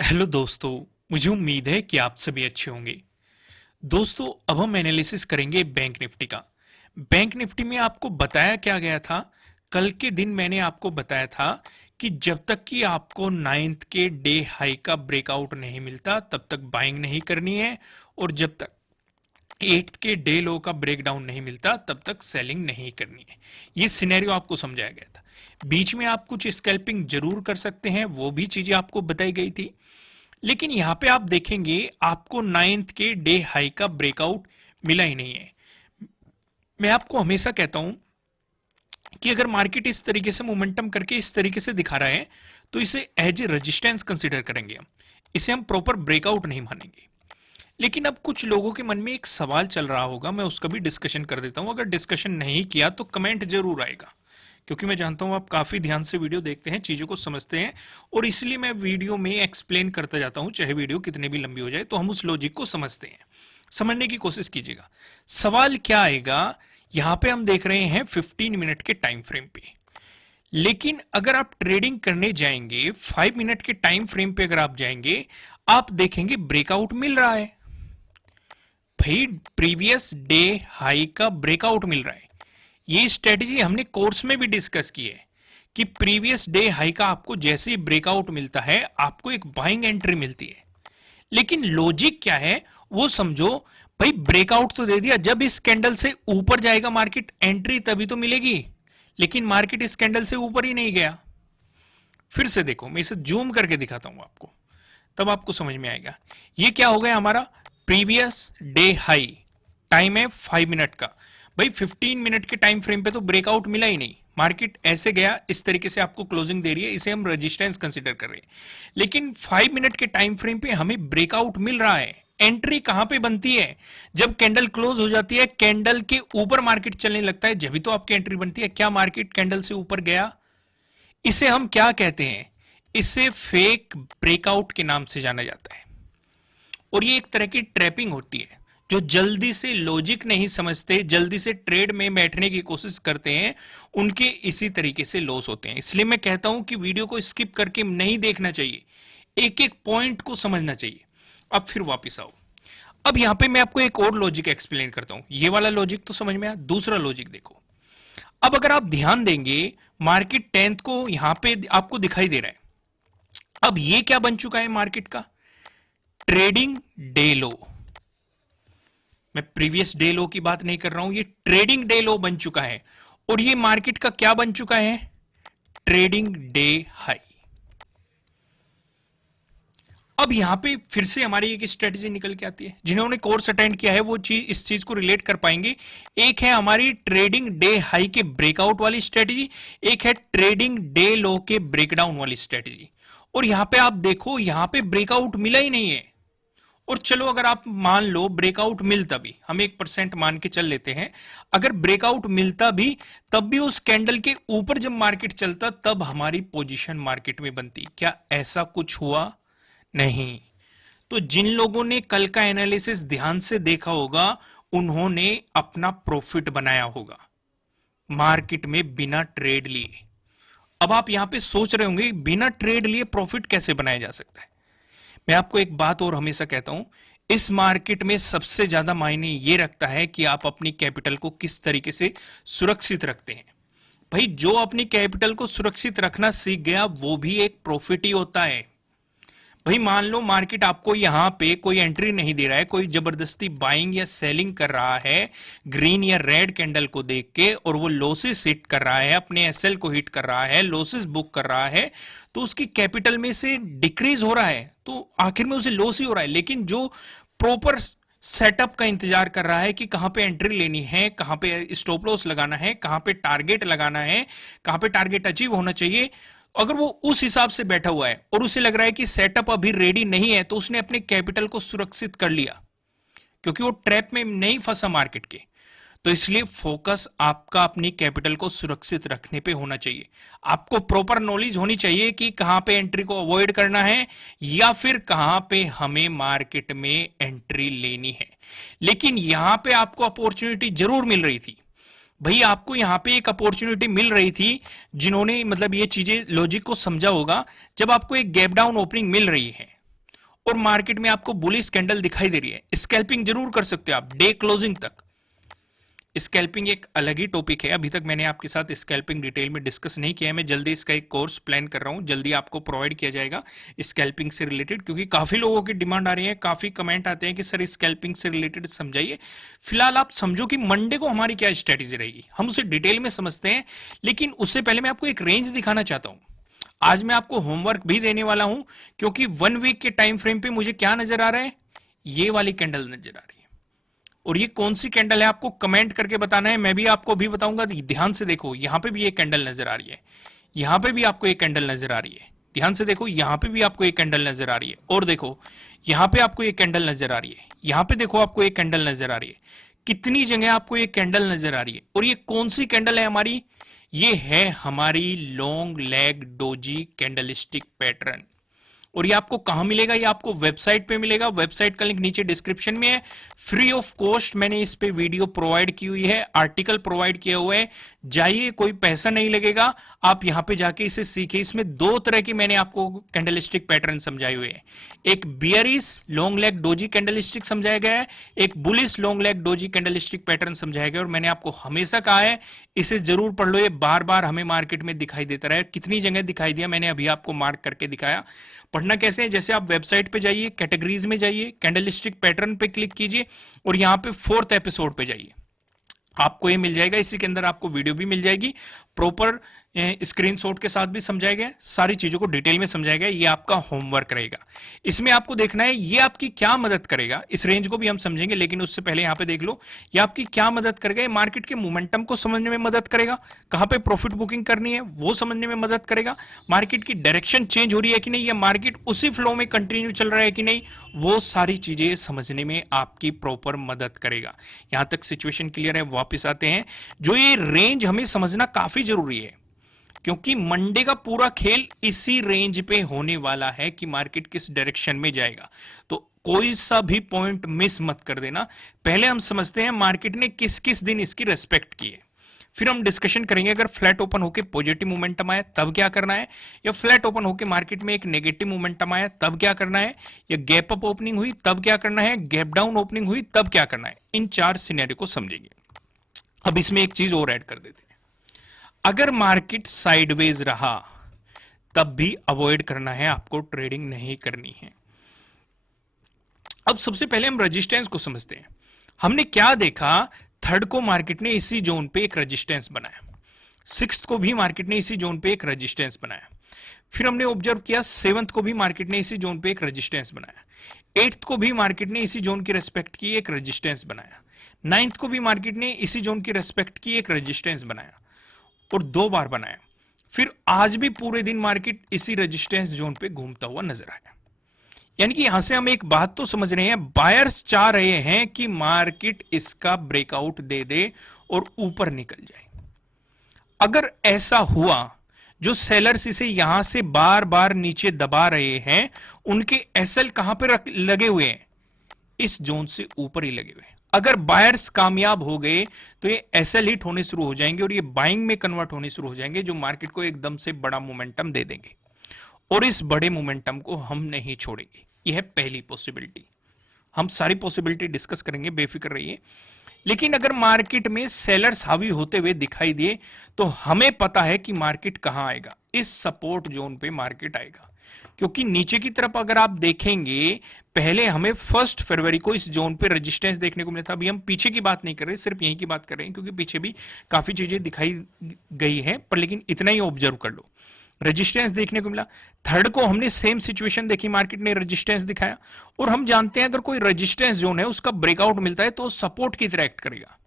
Hello दोस्तों। मुझे उम्मीद है कि आप सभी अच्छे होंगे। दोस्तों, अब हम एनालिसिस करेंगे बैंक निफ्टी का। बैंक निफ्टी में आपको बताया क्या गया था? कल के दिन मैंने आपको बताया था कि जब तक कि आपको नाइन्थ के डे हाई का ब्रेकआउट नहीं मिलता तब तक बाइंग नहीं करनी है, और जब तक एट्थ के डे लो का ब्रेकडाउन नहीं मिलता तब तक सेलिंग नहीं करनी है। ये सिनेरियो आपको समझाया गया था। बीच में आप कुछ स्कैल्पिंग जरूर कर सकते हैं, वो भी चीजें आपको बताई गई थी। लेकिन यहां पे आप देखेंगे आपको नाइन्थ के डे हाई का ब्रेकआउट मिला ही नहीं है। मैं आपको हमेशा कहता हूं कि अगर मार्केट इस तरीके से मोमेंटम करके इस तरीके से दिखा रहा है तो इसे एज ए रेजिस्टेंस कंसीडर करेंगे हम। इसे हम प्रॉपर ब्रेकआउट नहीं मानेंगे। लेकिन अब कुछ लोगों के मन में एक सवाल चल रहा होगा, मैं उसका भी डिस्कशन कर देता हूं। अगर डिस्कशन नहीं किया तो कमेंट जरूर आएगा, क्योंकि मैं जानता हूं आप काफी ध्यान से वीडियो देखते हैं, चीजों को समझते हैं, और इसलिए मैं वीडियो में एक्सप्लेन करता जाता हूं, चाहे वीडियो कितनी भी लंबी हो जाए तो हम उस लॉजिक को समझते हैं। समझने की कोशिश कीजिएगा। सवाल क्या आएगा? यहां पे हम देख रहे हैं 15 मिनट के टाइम फ्रेम पे। लेकिन अगर आप ट्रेडिंग करने जाएंगे 5 मिनट के टाइम फ्रेम पे, अगर आप जाएंगे, आप देखेंगे ब्रेकआउट मिल रहा है। भाई, प्रीवियस डे हाई का ब्रेकआउट मिल रहा है। ये स्ट्रेटेजी हमने कोर्स में भी डिस्कस की है कि प्रीवियस डे हाई का आपको जैसे ही ब्रेकआउट मिलता है आपको एक बाइंग एंट्री मिलती है। लेकिन लॉजिक क्या है वो समझो। भाई, ब्रेकआउट तो दे दिया, जब इस कैंडल से ऊपर जाएगा मार्केट, एंट्री तभी तो मिलेगी। लेकिन मार्केट इस कैंडल से ऊपर ही नहीं गया। फिर से देखो, मैं इसे जूम करके दिखाता हूं आपको, तब आपको समझ में आएगा। ये क्या हो गया हमारा? Previous day high. टाइम है 5 मिनट का। भाई, 15 मिनट के टाइम फ्रेम पे तो ब्रेकआउट मिला ही नहीं। मार्केट ऐसे गया, इस तरीके से आपको क्लोजिंग दे रही है, इसे हम रेजिस्टेंस कंसीडर कर रहे हैं। लेकिन 5 मिनट के टाइम फ्रेम पे हमें ब्रेकआउट मिल रहा है। एंट्री कहां पे बनती है? जब कैंडल क्लोज हो जाती है, कैंडल के ऊपर मार्केट चलने लगता है, जब भी तो आपकी एंट्री बनती है। क्या मार्केट कैंडल से ऊपर गया? इसे हम क्या कहते हैं? इसे फेक ब्रेकआउट के नाम से जाना जाता है। और ये एक तरह की ट्रैपिंग होती है। जो जल्दी से लॉजिक नहीं समझते, जल्दी से ट्रेड में बैठने की कोशिश करते हैं, उनके इसी तरीके से लॉस होते हैं। इसलिए मैं कहता हूं कि वीडियो को स्किप करके नहीं देखना चाहिए, एक एक पॉइंट को समझना चाहिए। अब फिर वापस आओ। अब यहां पे मैं आपको एक और लॉजिक एक्सप्लेन करता हूं। ये वाला लॉजिक तो समझ में आया, दूसरा लॉजिक देखो। अब अगर आप ध्यान देंगे, मार्केट 10th को यहां पे आपको दिखाई दे रहा है। अब ये क्या बन चुका है मार्केट का? ट्रेडिंग डे लो। मैं प्रीवियस डे लो की बात नहीं कर रहा हूं, ये ट्रेडिंग डे लो बन चुका है। और ये मार्केट का क्या बन चुका है? Trading day high. अब यहां पे फिर से हमारी एक स्ट्रेटेजी निकल के आती है। जिन्होंने कोर्स अटेंड किया है वो चीज, इस चीज को रिलेट कर पाएंगे। एक है हमारी ट्रेडिंग डे हाई के ब्रेकआउट वाली स्ट्रेटेजी, एक है ट्रेडिंग डे लो के ब्रेकडाउन वाली स्ट्रेटेजी। और यहां पे आप देखो, यहां पे ब्रेकआउट मिला ही नहीं है। और चलो, अगर आप मान लो ब्रेकआउट मिलता भी, हम 1% मान के चल लेते हैं, अगर ब्रेकआउट मिलता भी, तब भी उस कैंडल के ऊपर जब मार्केट चलता तब हमारी पोजीशन मार्केट में बनती। क्या ऐसा कुछ हुआ? नहीं। तो जिन लोगों ने कल का एनालिसिस ध्यान से देखा होगा, उन्होंने अपना प्रॉफिट बनाया होगा मार्केट में बिना ट्रेड लिए। अब आप यहां पे सोच रहे होंगे, बिना ट्रेड लिए प्रॉफिट कैसे बनाया जा सकता है? मैं आपको एक बात और हमेशा कहता हूं, इस मार्केट में सबसे ज्यादा मायने यह रखता है कि आप अपनी कैपिटल को किस तरीके से सुरक्षित रखते हैं। भाई, जो अपनी कैपिटल को सुरक्षित रखना सीख गया वो भी एक प्रॉफिट ही होता है। भाई, मान लो मार्केट आपको यहां पे कोई एंट्री नहीं दे रहा है, कोई जबरदस्ती बाइंग या सेलिंग कर रहा है ग्रीन या रेड कैंडल को देख के, और वो लॉसेस हिट कर रहा है, अपने एसएल को हिट कर रहा है, लॉसेस बुक कर रहा है, तो उसकी कैपिटल में से डिक्रीज हो रहा है, तो आखिर में उसे लॉस ही हो रहा है। लेकिन जो प्रॉपर सेटअप का इंतजार कर रहा है कि कहां पे एंट्री लेनी है, कहां पे स्टॉप लॉस लगाना है, कहां पे टारगेट लगाना है, कहां पे टारगेट अचीव होना चाहिए, अगर वो उस हिसाब से बैठा हुआ है और उसे लग रहा है कि सेटअप अभी रेडी नहीं है, तो उसने अपने कैपिटल को सुरक्षित कर लिया, क्योंकि वो ट्रैप में नहीं फंसा मार्केट के। तो इसलिए फोकस आपका अपनी कैपिटल को सुरक्षित रखने पे होना चाहिए। आपको प्रॉपर नॉलेज होनी चाहिए कि कहां पे एंट्री को अवॉइड करना है या फिर कहां पे हमें मार्केट में एंट्री लेनी है। लेकिन यहां पे आपको अपॉर्चुनिटी जरूर मिल रही थी। भाई, आपको यहां पे एक अपॉर्चुनिटी मिल रही थी, जिन्होंने मतलब ये चीजें लॉजिक को समझा होगा। जब आपको एक गैप डाउन ओपनिंग मिल रही है, और मार्केट में आपको बुलिश कैंडल दिखाई दे रही है, स्कैल्पिंग जरूर कर सकते हो आप डे क्लोजिंग तक। स्कैल्पिंग एक अलग ही टॉपिक है, अभी तक मैंने आपके साथ स्कैल्पिंग डिटेल में डिस्कस नहीं किया है। मैं जल्दी इसका एक कोर्स प्लान कर रहा हूं, जल्दी आपको प्रोवाइड किया जाएगा स्कैल्पिंग से रिलेटेड, क्योंकि काफी लोगों की डिमांड आ रही है, काफी कमेंट आते हैं कि सर स्कैल्पिंग से रिलेटेड समझाइए। फिलहाल आप समझो कि मंडे को हमारी क्या स्ट्रेटेजी रहेगी, हम उसे डिटेल में समझते हैं। लेकिन उससे पहले मैं आपको एक रेंज दिखाना चाहता हूं। आज मैं आपको होमवर्क भी देने वाला हूं, क्योंकि 1 वीक के टाइम फ्रेम पे मुझे क्या नजर आ रहा है, ये वाली कैंडल नजर आ रही है। और ये कौन सी कैंडल है आपको कमेंट करके बताना है, मैं भी आपको भी बताऊंगा। ध्यान से देखो, यहां पे भी एक कैंडल नजर आ रही है, यहां पे भी आपको एक कैंडल नजर आ रही है। ध्यान से देखो, यहां पे भी आपको एक कैंडल नजर आ रही है, और देखो यहां पे आपको एक कैंडल नजर आ रही है, यहां पे देखो आपको एक कैंडल नजर आ रही है। कितनी जगह आपको एक कैंडल नजर आ रही है, और ये कौन सी कैंडल है हमारी, ये है हमारी long leg doji candlestick pattern. और ये आपको कहां मिलेगा, ये आपको वेबसाइट पे मिलेगा, वेबसाइट का लिंक नीचे डिस्क्रिप्शन में है। फ्री ऑफ कॉस्ट मैंने इस पे वीडियो प्रोवाइड की हुई है, आर्टिकल प्रोवाइड किया हुआ है, जाइए, कोई पैसा नहीं लगेगा, आप यहां पे जाके इसे सीखे। इसमें दो तरह की मैंने आपको कैंडलस्टिक पैटर्न समझाए हुए हैं, एक bearish long leg doji candlestick समझाया गया है, एक bullish long leg doji candlestick pattern समझाया गया। और मैंने आपको हमेशा कहा है इसे जरूर पढ़ लो, ये बार बार हमें मार्केट में दिखाई देता रहा है, कितनी जगह दिखाई दिया, मैंने अभी आपको मार्क करके दिखाया। पढ़ना कैसे है, जैसे आप वेबसाइट पे जाइए, कैटेगरीज में जाइए, कैंडलस्टिक पैटर्न पे क्लिक कीजिए, और यहां पे 4th एपिसोड पे जाइए, आपको ये मिल जाएगा। इसी के अंदर आपको वीडियो भी मिल जाएगी, प्रॉपर स्क्रीनशॉट के साथ भी समझाया गया, सारी चीजों को डिटेल में समझाया गया। ये आपका होमवर्क रहेगा, इसमें आपको देखना है ये आपकी क्या मदद करेगा। इस रेंज को भी हम समझेंगे, लेकिन उससे पहले यहां पे देख लो ये आपकी क्या मदद करेगा। ये मार्केट के मोमेंटम को समझने में मदद करेगा, कहां पे प्रॉफिट बुकिंग करनी है वो समझने में मदद करेगा, मार्केट की डायरेक्शन चेंज हो रही है कि नहीं, या मार्केट उसी फ्लो में कंटिन्यू चल रहा है कि नहीं, वो सारी चीजें समझने में आपकी प्रॉपर मदद करेगा। यहां तक सिचुएशन क्लियर है, वापस आते हैं। जो ये रेंज हमें समझना काफी जरूरी है, क्योंकि मंडे का पूरा खेल इसी रेंज पे होने वाला है कि मार्केट किस डायरेक्शन में जाएगा। तो कोई सा भी पॉइंट मिस मत कर देना। पहले हम समझते हैं मार्केट ने किस किस दिन इसकी रेस्पेक्ट की है, फिर हम डिस्कशन करेंगे अगर फ्लैट ओपन होकर पॉजिटिव मोमेंटम आया तब क्या करना है, या फ्लैट ओपन होकर मार्केट में एक नेगेटिव मोमेंटम आया तब क्या करना है, या गैप अप ओपनिंग हुई तब क्या करना है, गैप डाउन ओपनिंग हुई तब क्या करना है। इन 4 सिनेरियो को समझेंगे। अब इसमें एक चीज और ऐड कर देते हैं, अगर मार्केट साइडवेज रहा तब भी अवॉइड करना है आपको, ट्रेडिंग नहीं करनी है। अब सबसे पहले हम रेजिस्टेंस को समझते हैं। हमने क्या देखा, 3rd को मार्केट ने इसी जोन पे एक रेजिस्टेंस बनाया, 6th को भी मार्केट ने इसी जोन पे एक रेजिस्टेंस बनाया, फिर हमने ऑब्जर्व किया 7th को भी मार्केट ने इसी जोन पे एक रेजिस्टेंस बनाया, 8th को भी मार्केट ने इसी जोन की रेस्पेक्ट की एक रेजिस्टेंस बनाया, 9th को भी मार्केट ने इसी जोन की रेस्पेक्ट की एक रेजिस्टेंस बनाया, और 2 बार बनाया। फिर आज भी पूरे दिन मार्केट इसी रेजिस्टेंस जोन पे घूमता हुआ नजर आया। यानी कि यहां से हम एक बात तो समझ रहे हैं, बायर्स चाह रहे हैं कि मार्केट इसका ब्रेकआउट दे दे और ऊपर निकल जाए। अगर ऐसा हुआ, जो सेलर्स इसे यहां से बार बार नीचे दबा रहे हैं, उनके एसएल कहां पे लगे हुए हैं, इस जोन से ऊपर ही लगे हुए हैं। अगर बायर्स कामयाब हो गए तो ये एसएल हिट होने शुरू हो जाएंगे और ये बाइंग में कन्वर्ट होने शुरू हो जाएंगे, जो मार्केट को एकदम से बड़ा मोमेंटम दे देंगे, और इस बड़े मोमेंटम को हम नहीं छोड़ेंगे। यह है पहली पॉसिबिलिटी। हम सारी पॉसिबिलिटी डिस्कस करेंगे, बेफिक्र रहिए। लेकिन अगर मार्केट में सेलर्स हावी होते हुए दिखाई दिए तो हमें पता है कि मार्केट कहां आएगा, इस सपोर्ट जोन पे मार्केट आएगा। क्योंकि नीचे की तरफ अगर आप देखेंगे, पहले हमें 1 फरवरी को इस जोन पे रेजिस्टेंस देखने को मिला था। अभी हम पीछे की बात नहीं कर रहे, सिर्फ यहीं की बात कर रहे हैं, क्योंकि पीछे भी काफी चीजें दिखाई गई है, पर लेकिन इतना ही ऑब्जर्व कर लो, रेजिस्टेंस देखने को मिला। 3rd को हमने सेम सिचुएशन देखी, मार्केट ने रेजिस्टेंस दिखाया, और हम जानते हैं अगर कोई रेजिस्टेंस जोन है उसका ब्रेकआउट मिलता है तो सपोर्ट की तरह एक्ट करेगा।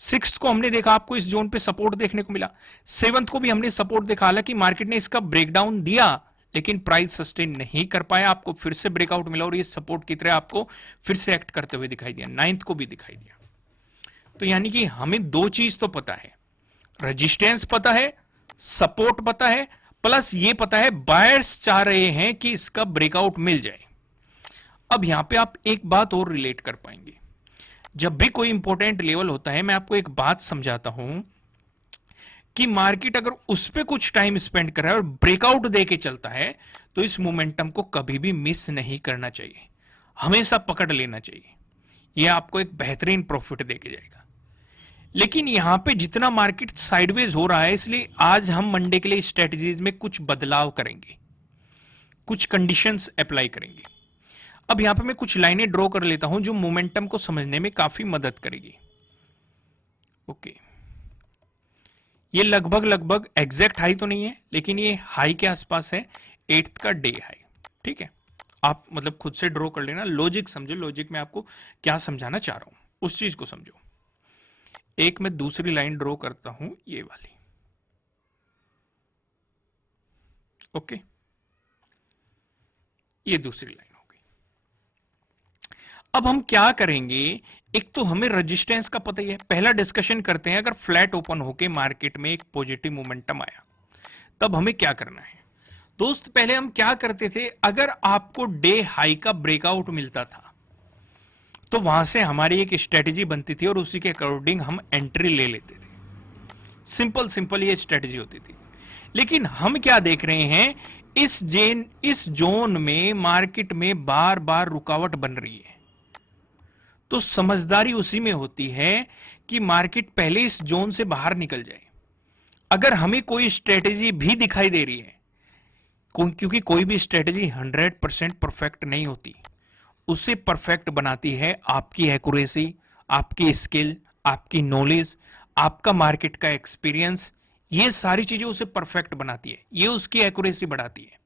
6th को हमने देखा, आपको इस जोन पे सपोर्ट देखने को मिला। 7th को भी हमने सपोर्ट देखा, हालांकि मार्केट ने इसका ब्रेकडाउन दिया लेकिन प्राइस सस्टेन नहीं कर पाया, आपको फिर से ब्रेकआउट मिला और ये सपोर्ट की तरह आपको फिर से एक्ट करते हुए दिखाई दिया। 9th को भी दिखाई दिया। तो यानी कि हमें 2 चीज तो पता है, रेजिस्टेंस पता है, सपोर्ट पता है, प्लस ये पता है बायर्स चाह रहे हैं कि इसका ब्रेकआउट मिल जाए। अब यहां पे आप एक बात और रिलेट कर पाएंगे, जब भी कोई इंपॉर्टेंट लेवल होता है, मैं आपको एक बात समझाता हूं कि मार्केट अगर उस पर कुछ टाइम स्पेंड कर रहा है और ब्रेकआउट दे के चलता है, तो इस मोमेंटम को कभी भी मिस नहीं करना चाहिए, हमेशा पकड़ लेना चाहिए। यह आपको एक बेहतरीन प्रॉफिट देके जाएगा। लेकिन यहां पे जितना मार्केट साइडवेज हो रहा है, इसलिए आज हम मंडे के लिए स्ट्रेटजीज में कुछ बदलाव करेंगे, कुछ कंडीशंस अप्लाई करेंगे। अब यहां पे मैं कुछ लाइनें ड्रॉ कर लेता हूं जो मोमेंटम को समझने में काफी मदद करेगी। ओके, ये लगभग लगभग एग्जैक्ट हाई तो नहीं है, लेकिन ये हाई के आसपास है, 8th का डे हाई। ठीक है, आप मतलब खुद से ड्रॉ कर लेना, लॉजिक समझो, लॉजिक में आपको क्या समझाना चाह रहा हूं उस चीज को समझो। एक मैं दूसरी लाइन ड्रॉ करता हूं, ये वाली। ओके, ये दूसरी लाइन हो गई। अब हम क्या करेंगे, एक तो हमें रेजिस्टेंस का पता ही है, पहला डिस्कशन करते हैं। अगर फ्लैट ओपन होके मार्केट में एक पॉजिटिव मोमेंटम आया तब हमें क्या करना है। दोस्त पहले हम क्या करते थे, अगर आपको डे हाई का ब्रेकआउट मिलता था तो वहां से हमारी एक स्ट्रेटेजी बनती थी और उसी के अकॉर्डिंग हम एंट्री ले लेते थे। सिंपल सिंपल ये स्ट्रेटेजी होती थी। लेकिन हम क्या देख रहे हैं, इस जोन में मार्केट में बार बार रुकावट बन रही है। तो समझदारी उसी में होती है कि मार्केट पहले इस जोन से बाहर निकल जाए। अगर हमें कोई स्ट्रेटेजी भी दिखाई दे रही है, क्योंकि कोई भी स्ट्रेटेजी 100% परफेक्ट नहीं होती, उसे परफेक्ट बनाती है आपकी एक्यूरेसी, आपकी स्किल, आपकी नॉलेज, आपका मार्केट का एक्सपीरियंस। ये सारी चीजें उसे परफेक्ट बनाती है, ये उसकी एक्यूरेसी बढ़ाती है।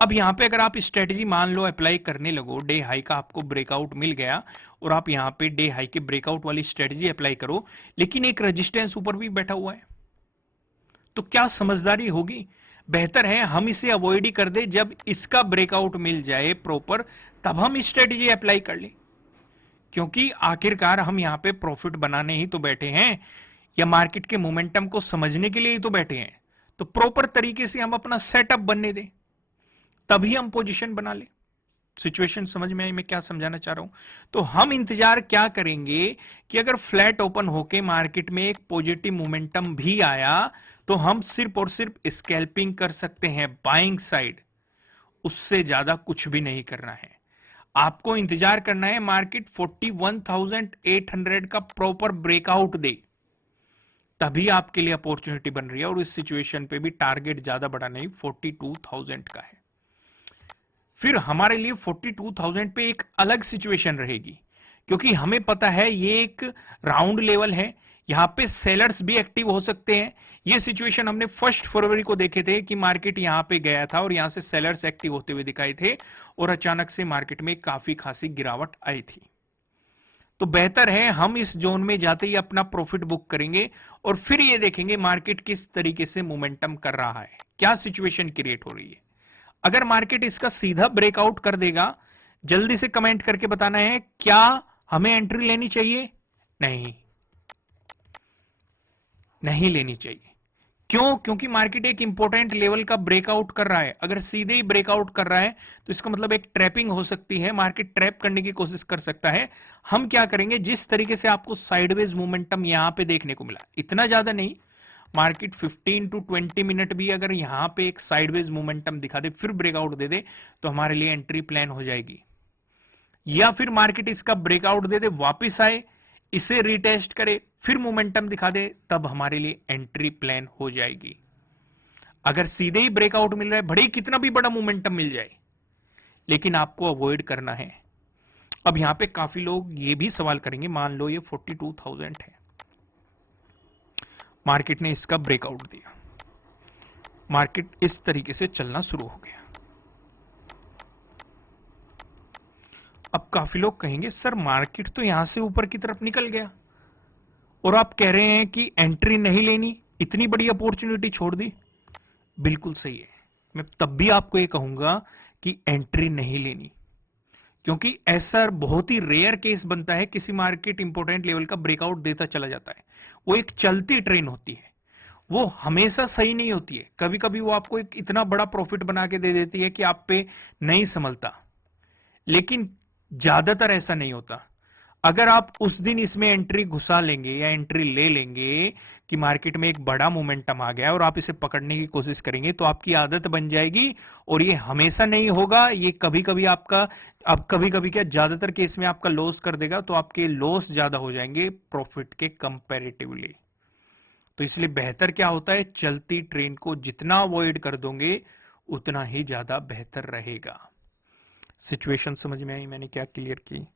अब यहां पे अगर आप स्ट्रेटेजी मान लो अप्लाई करने लगो, डे हाई का आपको ब्रेकआउट मिल गया और आप यहां पे डे हाई के ब्रेकआउट वाली स्ट्रेटेजी अप्लाई करो, लेकिन एक रेजिस्टेंस ऊपर भी बैठा हुआ है, तो क्या समझदारी होगी। बेहतर है हम इसे अवॉइड ही कर दे, जब इसका ब्रेकआउट मिल जाए प्रॉपर तब हम स्ट्रेटेजी अप्लाई कर लें। क्योंकि आखिरकार हम यहां पे प्रॉफिट बनाने ही तो बैठे हैं, या मार्केट के मोमेंटम को समझने के लिए ही तो बैठे हैं। तो प्रॉपर तरीके से हम अपना सेटअप बनने दें, तभी हम पोजीशन बना ले। सिचुएशन समझ में आई मैं क्या समझाना चाह रहा हूं। तो हम इंतजार क्या करेंगे कि अगर फ्लैट ओपन होके मार्केट में एक पॉजिटिव मोमेंटम भी आया तो हम सिर्फ और सिर्फ स्कैल्पिंग कर सकते हैं, बाइंग साइड, उससे ज्यादा कुछ भी नहीं करना है। आपको इंतजार करना है मार्केट 41,800 का प्रॉपर ब्रेकआउट दे, तभी आपके लिए अपॉर्चुनिटी बन रही है। और इस सिचुएशन पे भी टारगेट ज्यादा बड़ा नहीं, 42,000 का है। फिर हमारे लिए 42,000 पे एक अलग सिचुएशन रहेगी, क्योंकि हमें पता है ये एक राउंड लेवल है, यहां पे सेलर्स भी एक्टिव हो सकते हैं। ये सिचुएशन हमने 1 फरवरी को देखे थे कि मार्केट यहां पे गया था और यहां से सेलर्स एक्टिव होते हुए दिखाई थे और अचानक से मार्केट में काफी खासी गिरावट आई थी। तो बेहतर है हम इस जोन में जाते ही अपना प्रॉफिट बुक करेंगे और फिर ये देखेंगे मार्केट किस तरीके से मोमेंटम कर रहा है, क्या सिचुएशन क्रिएट हो रही है। अगर मार्केट इसका सीधा ब्रेकआउट कर देगा, जल्दी से कमेंट करके बताना है क्या हमें एंट्री लेनी चाहिए। नहीं, नहीं लेनी चाहिए। क्यों? क्योंकि मार्केट एक इंपॉर्टेंट लेवल का ब्रेकआउट कर रहा है। अगर सीधे ही ब्रेकआउट कर रहा है तो इसका मतलब एक ट्रैपिंग हो सकती है, मार्केट ट्रैप करने की कोशिश कर सकता है। हम क्या करेंगे, जिस तरीके से आपको साइडवेज मोमेंटम यहां पे देखने को मिला, इतना ज्यादा नहीं, मार्केट 15 to 20 मिनट भी अगर यहां पे एक साइडवेज मोमेंटम दिखा दे, फिर ब्रेकआउट दे दे, तो हमारे लिए एंट्री प्लान हो जाएगी। या फिर मार्केट इसका ब्रेकआउट दे दे, वापस आए, इसे रिटेस्ट करे, फिर मोमेंटम दिखा दे, तब हमारे लिए एंट्री प्लान हो जाएगी। अगर सीधे ही ब्रेकआउट मिल रहा है, भले ही कितना भी बड़ा मोमेंटम मिल जाए, लेकिन आपको अवॉइड करना है। अब यहां पे काफी लोग ये भी सवाल करेंगे, मान लो ये 42,000 है, मार्केट ने इसका ब्रेकआउट दिया, मार्केट इस तरीके से चलना शुरू हो गया। अब काफी लोग कहेंगे सर मार्केट तो यहां से ऊपर की तरफ निकल गया और आप कह रहे हैं कि एंट्री नहीं लेनी, इतनी बड़ी अपॉर्चुनिटी छोड़ दी। बिल्कुल सही है, मैं तब भी आपको यह कहूंगा कि एंट्री नहीं लेनी, क्योंकि ऐसा बहुत ही रेयर केस बनता है किसी मार्केट इंपॉर्टेंट लेवल का ब्रेकआउट देता चला जाता है। वो एक चलती ट्रेन होती है, वो हमेशा सही नहीं होती है। कभी कभी वो आपको एक इतना बड़ा प्रॉफिट बना के दे देती है कि आप पे नहीं संभलता, लेकिन ज्यादातर ऐसा नहीं होता। अगर आप उस दिन इसमें एंट्री घुसा लेंगे या एंट्री ले लेंगे, कि मार्केट में एक बड़ा मोमेंटम आ गया और आप इसे पकड़ने की कोशिश करेंगे तो आपकी आदत बन जाएगी, और ये हमेशा नहीं होगा, ये कभी कभी आपका, अब कभी कभी क्या, ज्यादातर केस में आपका लॉस कर देगा, तो आपके लॉस ज्यादा हो जाएंगे प्रॉफिट के कंपैरेटिवली। तो इसलिए बेहतर क्या होता है, चलती ट्रेन को जितना अवॉइड कर दोगे उतना ही ज्यादा बेहतर रहेगा। सिचुएशन समझ में आई मैंने क्या क्लियर की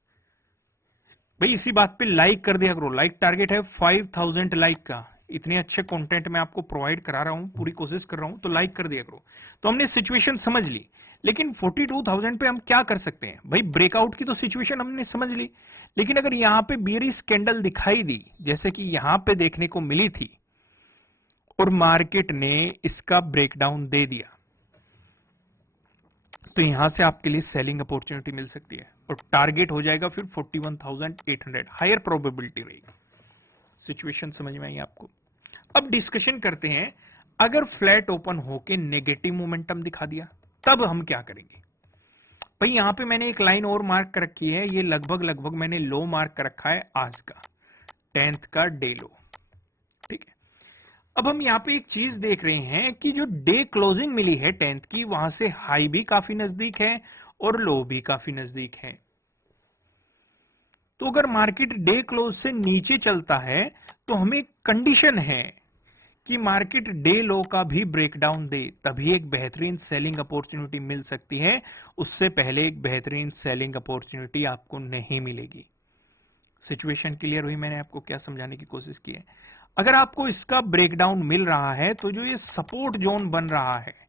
भाई? इसी बात पे लाइक कर दिया करो, लाइक टारगेट है 5000 लाइक का, इतने अच्छे कंटेंट मैं आपको प्रोवाइड करा रहा हूं, पूरी कोशिश कर रहा हूं, तो लाइक कर दिया करो। तो हमने सिचुएशन समझ ली, लेकिन 42,000 पे हम क्या कर सकते हैं भाई? ब्रेकआउट की तो सिचुएशन हमने समझ ली, लेकिन अगर यहां पे बियरिश कैंडल दिखाई दी जैसे कि यहां पे देखने को मिली थी और मार्केट ने इसका ब्रेकडाउन दे दिया, तो यहां से आपके लिए सेलिंग अपॉर्चुनिटी मिल सकती है और टारगेट हो जाएगा फिर 41,800, हायर प्रोबेबिलिटी रहेगी। सिचुएशन समझ में आई आपको? अब डिस्कशन करते हैं, अगर फ्लैट ओपन होके नेगेटिव मोमेंटम दिखा दिया तब हम क्या करेंगे? भाई यहां पे मैंने एक लाइन और मार्क कर रखी है, ये लगभग लगभग मैंने लो मार्क कर रखा है आज का 10th का डे लो, ठीक है। अब हम यहां पे एक चीज देख रहे हैं कि जो डे क्लोजिंग मिली है 10th की, वहां से हाई भी काफी नजदीक है और लो भी काफी नजदीक है। तो अगर मार्केट डे क्लोज से नीचे चलता है तो हमें कंडीशन है कि मार्केट डे लो का भी ब्रेकडाउन दे, तभी एक बेहतरीन सेलिंग अपॉर्चुनिटी मिल सकती है, उससे पहले एक बेहतरीन सेलिंग अपॉर्चुनिटी आपको नहीं मिलेगी। सिचुएशन क्लियर हुई? मैंने आपको क्या समझाने की कोशिश की है? अगर आपको इसका ब्रेकडाउन मिल रहा है तो जो ये सपोर्ट जोन बन रहा है,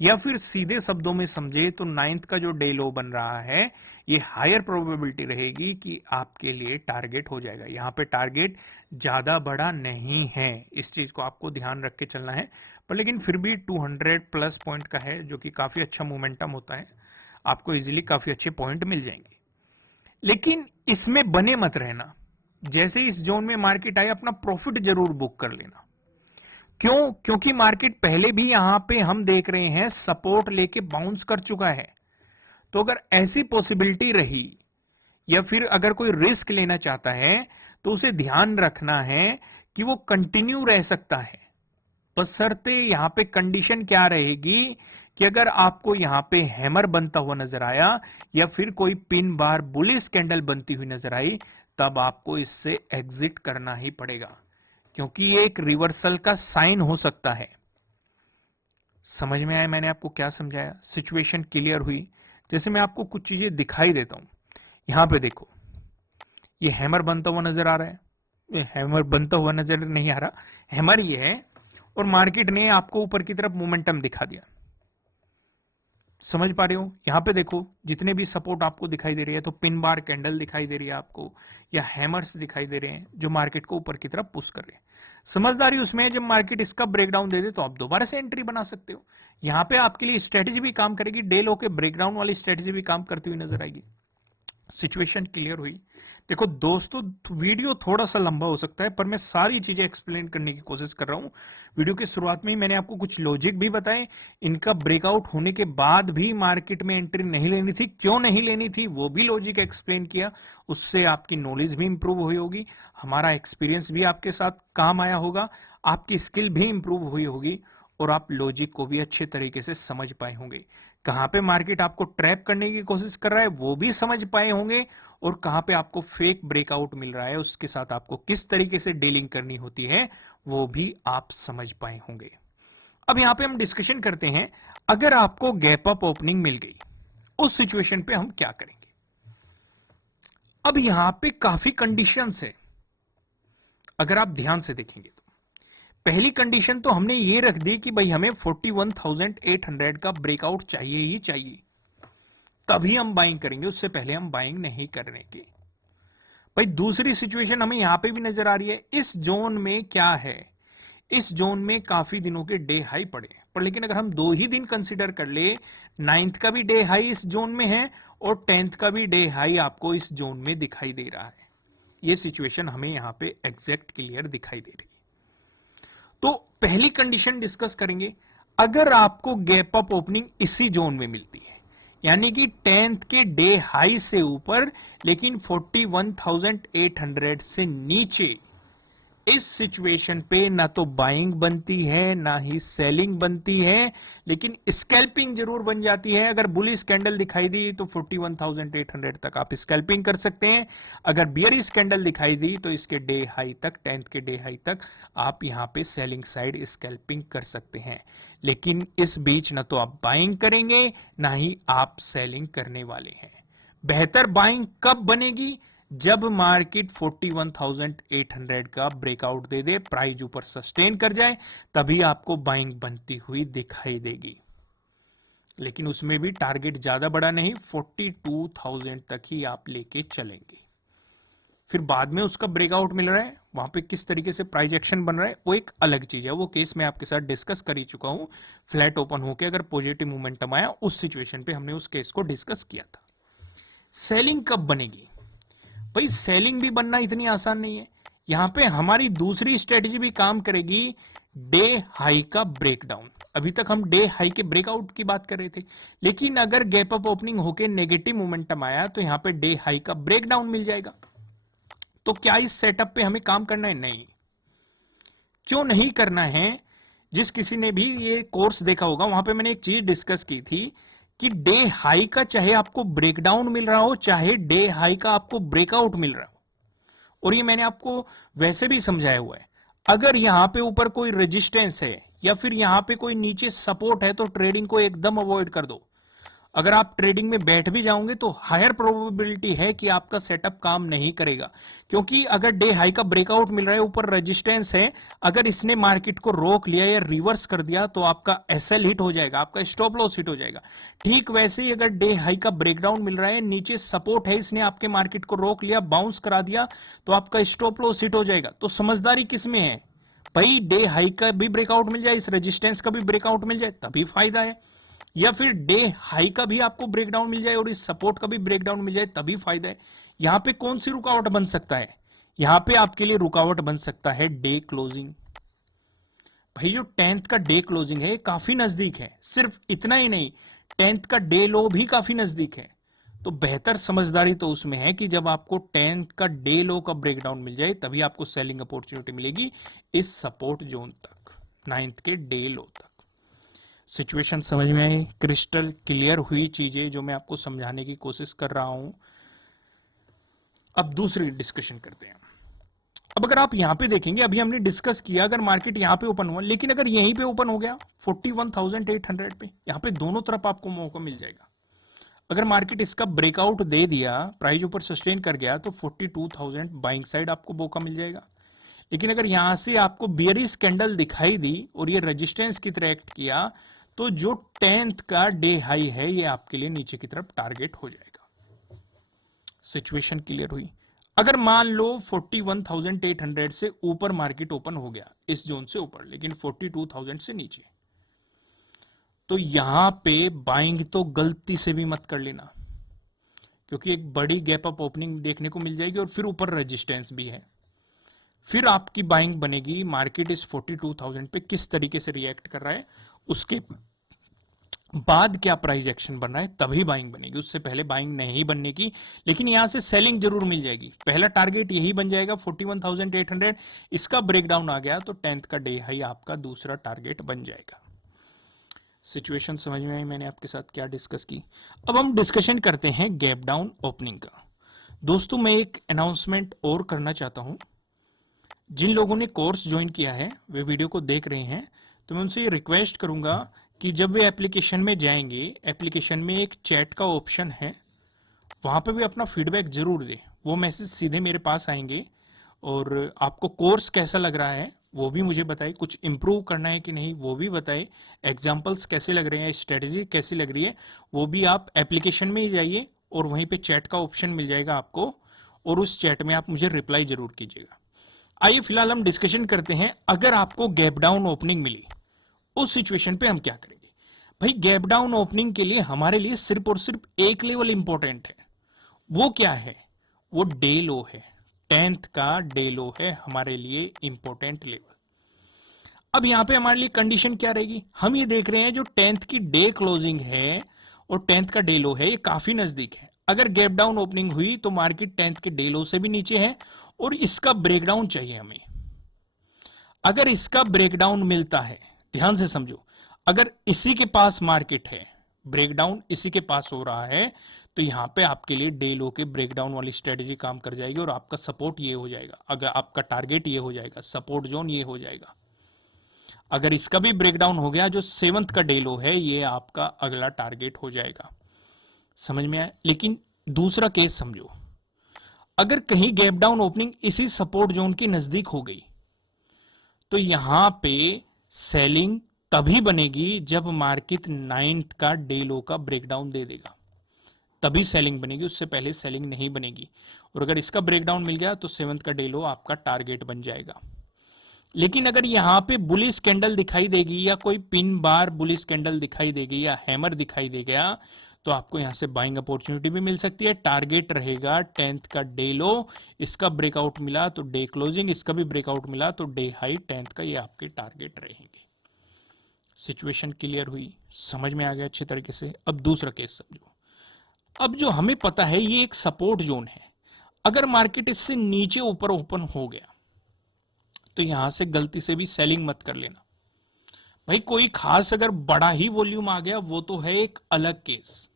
या फिर सीधे शब्दों में समझे तो 9th का जो डे लो बन रहा है, ये हायर प्रोबेबिलिटी रहेगी कि आपके लिए टारगेट हो जाएगा। यहां पे टारगेट ज्यादा बड़ा नहीं है, इस चीज को आपको ध्यान रख के चलना है, पर लेकिन फिर भी 200 प्लस पॉइंट का है, जो कि काफी अच्छा मोमेंटम होता है, आपको इजीली काफी अच्छे पॉइंट मिल जाएंगे। लेकिन इसमें बने मत रहना, जैसे इस जोन में मार्केट आए अपना प्रॉफिट जरूर बुक कर लेना। क्यों? क्योंकि मार्केट पहले भी यहां पे हम देख रहे हैं सपोर्ट लेके बाउंस कर चुका है। तो अगर ऐसी पॉसिबिलिटी रही, या फिर अगर कोई रिस्क लेना चाहता है, तो उसे ध्यान रखना है कि वो कंटिन्यू रह सकता है, बशर्ते यहां पे कंडीशन क्या रहेगी कि अगर आपको यहां पे हैमर बनता हुआ नजर आया या फिर कोई पिन बार बुलिश कैंडल बनती हुई नजर आई, तब आपको इससे एग्जिट करना ही पड़ेगा, क्योंकि ये एक रिवर्सल का साइन हो सकता है। समझ में आया मैंने आपको क्या समझाया? सिचुएशन क्लियर हुई? जैसे मैं आपको कुछ चीजें दिखाई देता हूं, यहां पे देखो, ये हैमर बनता हुआ नजर आ रहा है, ये हैमर बनता हुआ नजर नहीं आ रहा, हैमर ये है, और मार्केट ने आपको ऊपर की तरफ मोमेंटम दिखा दिया। समझ पा रहे हो? यहां पे देखो, जितने भी सपोर्ट आपको दिखाई दे रही है, तो पिन बार कैंडल दिखाई दे रही है आपको, या हैमर्स दिखाई दे रहे हैं जो मार्केट को ऊपर की तरफ पुश कर रहे हैं। समझदारी उसमें है, जब मार्केट इसका ब्रेकडाउन दे दे तो आप दोबारा से एंट्री बना सकते हो। यहां पे आपके लिए स्ट्रेटेजी भी काम करेगी, डे लो के ब्रेकडाउन वाली स्ट्रेटेजी भी काम करती हुई नजर आएगी। सिचुएशन क्लियर हुई? देखो दोस्तों, वीडियो थोड़ा सा लंबा हो सकता है, पर मैं सारी चीजें एक्सप्लेन करने की कोशिश कर रहा हूं। वीडियो के शुरुआत में ही मैंने आपको कुछ लॉजिक भी बताए, इनका ब्रेकआउट होने के बाद भी मार्केट में एंट्री नहीं लेनी थी, क्यों नहीं लेनी थी वो भी लॉजिक एक्सप्लेन किया। उससे आपकी नॉलेज भी इंप्रूव हुई होगी, हमारा एक्सपीरियंस भी आपके साथ काम आया होगा, आपकी स्किल भी इंप्रूव हुई होगी, और आप लॉजिक को भी अच्छे तरीके से समझ पाए होंगे। कहां पे मार्केट आपको ट्रैप करने की कोशिश कर रहा है वो भी समझ पाए होंगे, और कहां पे आपको फेक ब्रेकआउट मिल रहा है उसके साथ आपको किस तरीके से डीलिंग करनी होती है वो भी आप समझ पाए होंगे। अब यहां पे हम डिस्कशन करते हैं, अगर आपको गैप अप ओपनिंग मिल गई, उस सिचुएशन पे हम क्या करेंगे? अब यहां पे काफी कंडीशंस है, अगर आप ध्यान से देखेंगे तो पहली कंडीशन तो हमने ये रख दी कि भाई हमें 41,800 का ब्रेकआउट चाहिए ही चाहिए, तभी हम बाइंग करेंगे, उससे पहले हम बाइंग नहीं करने की। भाई दूसरी सिचुएशन हमें यहां पे भी नजर आ रही है, इस जोन में क्या है, इस जोन में काफी दिनों के डे हाई पड़े हैं, पर लेकिन अगर हम 2 ही दिन कंसीडर कर ले, 9th का भी डे हाई इस जोन में है और 10th का भी डे हाई आपको इस जोन में दिखाई दे रहा है। ये सिचुएशन हमें यहां पे एग्जैक्ट क्लियर दिखाई दे रही है। तो पहली कंडीशन डिस्कस करेंगे, अगर आपको गैप अप ओपनिंग इसी जोन में मिलती है, यानी कि 10th के डे हाई से ऊपर लेकिन 41,800 से नीचे, इस सिचुएशन पे ना तो बाइंग बनती है ना ही सेलिंग बनती है, लेकिन स्कैल्पिंग जरूर बन जाती है। अगर बुलिश कैंडल दिखाई दी तो 41,800 तक आप स्कैल्पिंग कर सकते हैं। अगर बियरिश कैंडल दिखाई दी तो इसके डे हाई तक, 10th के डे हाई तक आप यहां पे सेलिंग साइड स्कैल्पिंग कर सकते हैं। लेकिन इस बीच ना तो आप बाइंग करेंगे ना ही आप सेलिंग करने वाले हैं। बेहतर बाइंग कब बनेगी? जब मार्केट 41,800 का ब्रेकआउट दे दे, प्राइस ऊपर सस्टेन कर जाए, तभी आपको बाइंग बनती हुई दिखाई देगी। लेकिन उसमें भी टारगेट ज्यादा बड़ा नहीं, 42,000 तक ही आप लेके चलेंगे। फिर बाद में उसका ब्रेकआउट मिल रहा है, वहां पे किस तरीके से प्राइस एक्शन बन रहा है वो एक अलग चीज है। वो केस मैं आपके साथ डिस्कस कर ही चुका हूं। फ्लैट ओपन होकर अगर पॉजिटिव मोमेंटम आया, उस सिचुएशन पे हमने उस केस को डिस्कस किया था। सेलिंग कब बनेगी? भाई सेलिंग भी बनना इतनी आसान नहीं है। यहां पे हमारी दूसरी स्ट्रेटेजी भी काम करेगी, डे हाई का ब्रेकडाउन। अभी तक हम डे हाई के ब्रेकआउट की बात कर रहे थे, लेकिन अगर गैप अप ओपनिंग होके नेगेटिव मोमेंटम आया तो यहां पे डे हाई का ब्रेकडाउन मिल जाएगा। तो क्या इस सेटअप पे हमें काम करना है? नहीं। क्यों नहीं करना है? जिस किसी ने भी ये कोर्स देखा होगा, वहां पे मैंने एक चीज डिस्कस की थी कि डे हाई का चाहे आपको ब्रेकडाउन मिल रहा हो, चाहे डे हाई का आपको ब्रेकआउट मिल रहा हो, और ये मैंने आपको वैसे भी समझाया हुआ है, अगर यहां पे ऊपर कोई रेजिस्टेंस है या फिर यहां पे कोई नीचे सपोर्ट है तो ट्रेडिंग को एकदम अवॉइड कर दो। अगर आप ट्रेडिंग में बैठ भी जाओगे तो हायर प्रोबेबिलिटी है कि आपका सेटअप काम नहीं करेगा, क्योंकि अगर डे हाई का ब्रेकआउट मिल रहा है, ऊपर रेजिस्टेंस है, अगर इसने मार्केट को रोक लिया या रिवर्स कर दिया तो आपका एसएल हिट हो जाएगा, आपका स्टॉप लॉस हिट हो जाएगा। ठीक वैसे ही अगर डे हाई का ब्रेकडाउन मिल रहा है, नीचे सपोर्ट है, इसने आपके मार्केट को रोक लिया, बाउंस करा दिया, तो आपका स्टॉप लॉस हिट हो जाएगा। तो समझदारी किसमें है? भाई डे हाई का भी ब्रेकआउट मिल जाए, इस रेजिस्टेंस का भी ब्रेकआउट मिल जाए, तभी फायदा है। या फिर डे हाई का भी आपको ब्रेकडाउन मिल जाए और इस सपोर्ट का भी ब्रेकडाउन मिल जाए, तभी फायदा है। यहां पे कौन सी रुकावट बन सकता है? यहां पे आपके लिए रुकावट बन सकता है डे क्लोजिंग। भाई जो 10th का डे क्लोजिंग है काफी नजदीक है। सिर्फ इतना ही नहीं, 10th का डे लो भी काफी नजदीक है। तो बेहतर समझदारी तो उसमें है कि जब आपको 10th का डे लो का ब्रेकडाउन मिल जाए, तभी आपको सेलिंग अपॉर्चुनिटी मिलेगी इस सपोर्ट जोन तक, 9th के डे लो तक। सिचुएशन समझ में आई? क्रिस्टल क्लियर हुई चीजें जो मैं आपको समझाने की कोशिश कर रहा हूं। अब दूसरी डिस्कशन करते हैं। अब अगर आप यहां पे देखेंगे, अभी हमने डिस्कस किया अगर मार्केट यहां पे ओपन हुआ, लेकिन अगर यहीं पे ओपन हो गया 41,800 पे, यहां पे दोनों तरफ आपको मौका मिल जाएगा। अगर मार्केट इसका ब्रेकआउट दे दिया, प्राइस ऊपर सस्टेन कर गया, तो 42,000 बाइंग साइड आपको मौका मिल जाएगा। लेकिन अगर यहां से आपको बियरिश कैंडल दिखाई दी और ये रेजिस्टेंस की तरह एक्ट किया, तो जो 10th का डे हाई है ये आपके लिए नीचे की तरफ टारगेट हो जाएगा। सिचुएशन क्लियर हुई? अगर मान लो 41,800 से ऊपर मार्केट ओपन हो गया, इस जोन से ऊपर, लेकिन 42,000 से नीचे, तो यहां पे बाइंग तो गलती से भी मत कर लेना, क्योंकि एक बड़ी गैप अप ओपनिंग देखने को मिल जाएगी और फिर ऊपर रेजिस्टेंस भी है। फिर आपकी बाइंग बनेगी, मार्केट इस 42,000 पे किस तरीके से रिएक्ट कर रहा है, उसके बाद क्या प्राइस एक्शन बन रहा है, तभी बाइंग बनेगी। उससे पहले बाइंग नहीं बनने की। लेकिन यहां से सेलिंग जरूर मिल जाएगी। पहला टारगेट यही बन जाएगा 41,800। इसका ब्रेकडाउन आ गया तो 10th का डे हाई आपका दूसरा टारगेट बन जाएगा। सिचुएशन समझ में आई मैंने आपके साथ क्या डिस्कस की? अब हम डिस्कशन करते हैं गैप डाउन ओपनिंग का। दोस्तों मैं एक अनाउंसमेंट और करना चाहता हूं। जिन लोगों ने कोर्स ज्वाइन किया है, वे वीडियो को देख रहे हैं, तो मैं उनसे ये रिक्वेस्ट करूंगा कि जब वे एप्लीकेशन में जाएंगे, एप्लीकेशन में एक चैट का ऑप्शन है, वहां पे भी अपना फीडबैक जरूर दें। वो मैसेज सीधे मेरे पास आएंगे और आपको कोर्स कैसा लग रहा है वो भी मुझे बताए, कुछ इंप्रूव करना है कि नहीं वो भी बताए, एग्जाम्पल्स कैसे लग रहे हैं, स्ट्रेटेजी कैसी लग रही है, वो भी आप एप्लीकेशन में ही जाइए और वहीं पे चैट का ऑप्शन मिल जाएगा आपको, और उस चैट में आप मुझे रिप्लाई जरूर कीजिएगा। आइए फिलहाल हम डिस्कशन करते हैं, अगर आपको गैप डाउन ओपनिंग मिली उस सिचुएशन पे हम क्या करेंगे। भाई गैप डाउन ओपनिंग के लिए हमारे लिए सिर्फ और सिर्फ एक लेवल इंपॉर्टेंट है। वो क्या है? वो डे लो है। 10th का डे लो है हमारे लिए इंपॉर्टेंट लेवल। अब यहां पे हमारे लिए कंडीशन क्या रहेगी? हम ये देख रहे हैं जो 10th की डे क्लोजिंग है और 10th का डे लो है, ये काफी नजदीक है। अगर गैप डाउन ओपनिंग हुई तो मार्केट 10th के डे लो से भी नीचे है और इसका ब्रेकडाउन चाहिए हमें। अगर इसका ब्रेकडाउन मिलता है, ध्यान से समझो, अगर इसी के पास मार्केट है, ब्रेकडाउन इसी के पास हो रहा है, तो यहां पे आपके लिए डे लो के ब्रेकडाउन वाली स्ट्रेटेजी काम कर जाएगी और आपका सपोर्ट ये हो जाएगा, अगर आपका टारगेट ये हो जाएगा, सपोर्ट जोन ये हो जाएगा। अगर इसका भी ब्रेकडाउन हो गया, जो 7th का डे लो है, ये आपका अगला टारगेट हो जाएगा। समझ में आया? लेकिन दूसरा केस समझो, अगर कहीं गैप डाउन ओपनिंग इसी सपोर्ट जोन के नजदीक हो गई, तो यहां पे सेलिंग तभी बनेगी जब मार्केट 9th का डे लो का ब्रेकडाउन दे देगा, तभी सेलिंग बनेगी, उससे पहले सेलिंग नहीं बनेगी। और अगर इसका ब्रेकडाउन मिल गया तो 7th का डे लो आपका टारगेट बन जाएगा। लेकिन अगर यहां पे बुलिश कैंडल दिखाई देगी या कोई पिन बार बुलिश कैंडल दिखाई देगी या हैमर दिखाई देगा, तो आपको यहां से बाइंग अपॉर्चुनिटी भी मिल सकती है। टारगेट रहेगा 10th का डे लो, इसका ब्रेकआउट मिला तो डे क्लोजिंग, इसका भी ब्रेकआउट मिला तो डे हाई 10th का, ये आपके टारगेट रहेंगे। सिचुएशन क्लियर हुई? समझ में आ गया अच्छे तरीके से? अब दूसरा केस समझो। अब जो हमें पता है ये एक सपोर्ट जोन है, अगर मार्केट इससे नीचे ऊपर ओपन हो गया तो यहां से गलती से भी सेलिंग मत कर लेना भाई। कोई खास अगर बड़ा ही वॉल्यूम आ गया वो तो है एक अलग केस,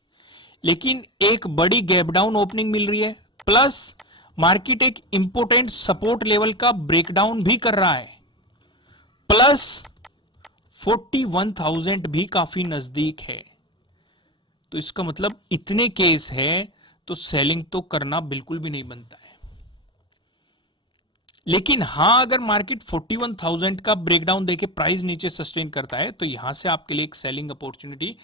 लेकिन एक बड़ी गैप डाउन ओपनिंग मिल रही है, प्लस मार्केट एक इंपोर्टेंट सपोर्ट लेवल का ब्रेकडाउन भी कर रहा है, प्लस 41,000 भी काफी नजदीक है, तो इसका मतलब इतने केस है तो सेलिंग तो करना बिल्कुल भी नहीं बनता है। लेकिन हां, अगर मार्केट 41,000 का ब्रेकडाउन देके प्राइस नीचे सस्टेन करता है तो यहां से आपके लिए एक सेलिंग अपॉर्चुनिटी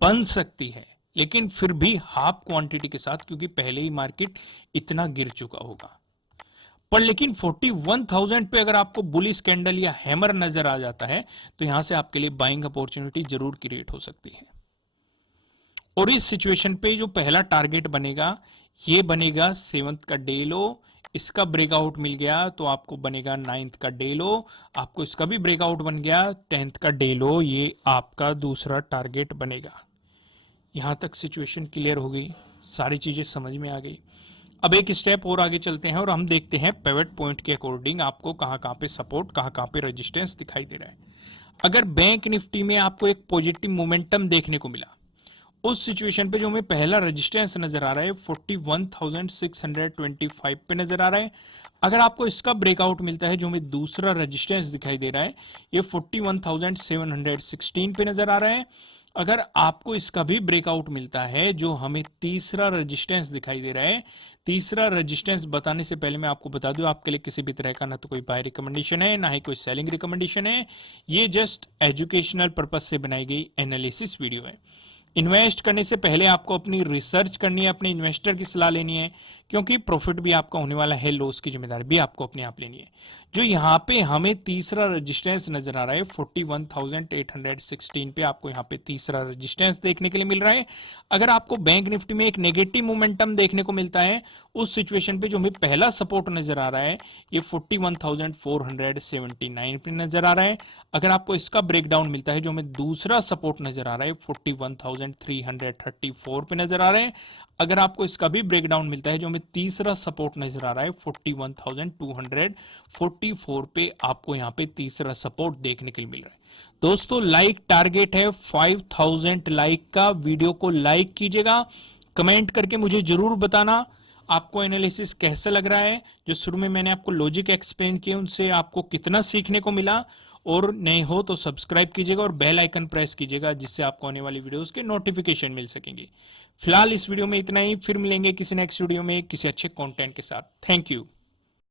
बन सकती है, लेकिन फिर भी हाफ क्वांटिटी के साथ, क्योंकि पहले ही मार्केट इतना गिर चुका होगा। पर लेकिन 41,000 पे अगर आपको बुलिश कैंडल या हैमर नजर आ जाता है तो यहां से आपके लिए बाइंग अपॉर्चुनिटी जरूर क्रिएट हो सकती है। और इस सिचुएशन पे जो पहला टारगेट बनेगा ये बनेगा 7th का डे लो, इसका ब्रेकआउट मिल गया तो आपको बनेगा 9th का डे लो, आपको इसका भी ब्रेकआउट बन गया 10th का डे लो, ये आपका दूसरा टारगेट बनेगा। यहां तक सिचुएशन क्लियर हो गई, सारी चीजें समझ में आ गई। अब एक स्टेप और आगे चलते हैं और हम देखते हैं पिवट पॉइंट के अकॉर्डिंग आपको कहां पे सपोर्ट, कहां पे रेजिस्टेंस दिखाई दे रहा है। अगर बैंक निफ्टी में आपको एक पॉजिटिव मोमेंटम देखने को मिला, उस सिचुएशन पे जो हमें पहला रेजिस्टेंस नजर आ रहा है 41,625 पे नजर आ रहा है। अगर आपको इसका ब्रेकआउट मिलता है, जो हमें दूसरा रेजिस्टेंस दिखाई दे रहा है, ये 41,716 पे नजर आ रहा है। अगर आपको इसका भी ब्रेकआउट मिलता है, जो हमें तीसरा रेजिस्टेंस दिखाई दे रहा है, तीसरा रेजिस्टेंस बताने से पहले मैं आपको बता दूं, आपके लिए किसी भी तरह का ना तो कोई बाय रिकमेंडेशन है, ना ही कोई सेलिंग रिकमेंडेशन है, ये जस्ट एजुकेशनल पर्पज से बनाई गई एनालिसिस वीडियो है। इन्वेस्ट करने से पहले आपको अपनी रिसर्च करनी है, अपने इन्वेस्टर की सलाह लेनी है, क्योंकि प्रॉफिट भी आपका होने वाला है, लॉस की जिम्मेदारी भी आपको अपने आप लेनी है। जो यहाँ पे हमें तीसरा रेजिस्टेंस नजर आ रहा है 41,816 पे, आपको यहाँ पे तीसरा रेजिस्टेंस देखने के लिए मिल रहा है। अगर आपको बैंक निफ्टी में एक नेगेटिव मोमेंटम देखने को मिलता है, उस सिचुएशन पे जो हमें पहला सपोर्ट नजर आ रहा है ये 41,479 पे नजर आ रहा है। अगर आपको इसका ब्रेकडाउन मिलता है, जो हमें दूसरा सपोर्ट नजर आ रहा है 41,334 पे नजर आ रहे हैं। अगर आपको इसका भी ब्रेकडाउन मिलता है, जो हमें तीसरा सपोर्ट नजर आ रहा है 41,244 पे, आपको यहां पे तीसरा सपोर्ट देखने के लिए मिल रहा है। दोस्तों, लाइक टारगेट है 5,000 लाइक का, वीडियो को लाइक कीजिएगा, कमेंट करके मुझे जरूर बताना आपको एनालिसिस कैसा लग रहा है। जो शुरू में मैंने आपको लॉजिक एक्सप्लेन किए, उनसे आपको कितना सीखने को मिला। और नए हो तो सब्सक्राइब कीजिएगा और बेल आइकन प्रेस कीजिएगा, जिससे आपको आने वाली वीडियोस के नोटिफिकेशन मिल सकेंगे। फिलहाल इस वीडियो में इतना ही, फिर मिलेंगे किसी नेक्स्ट वीडियो में किसी अच्छे कंटेंट के साथ। Thank you.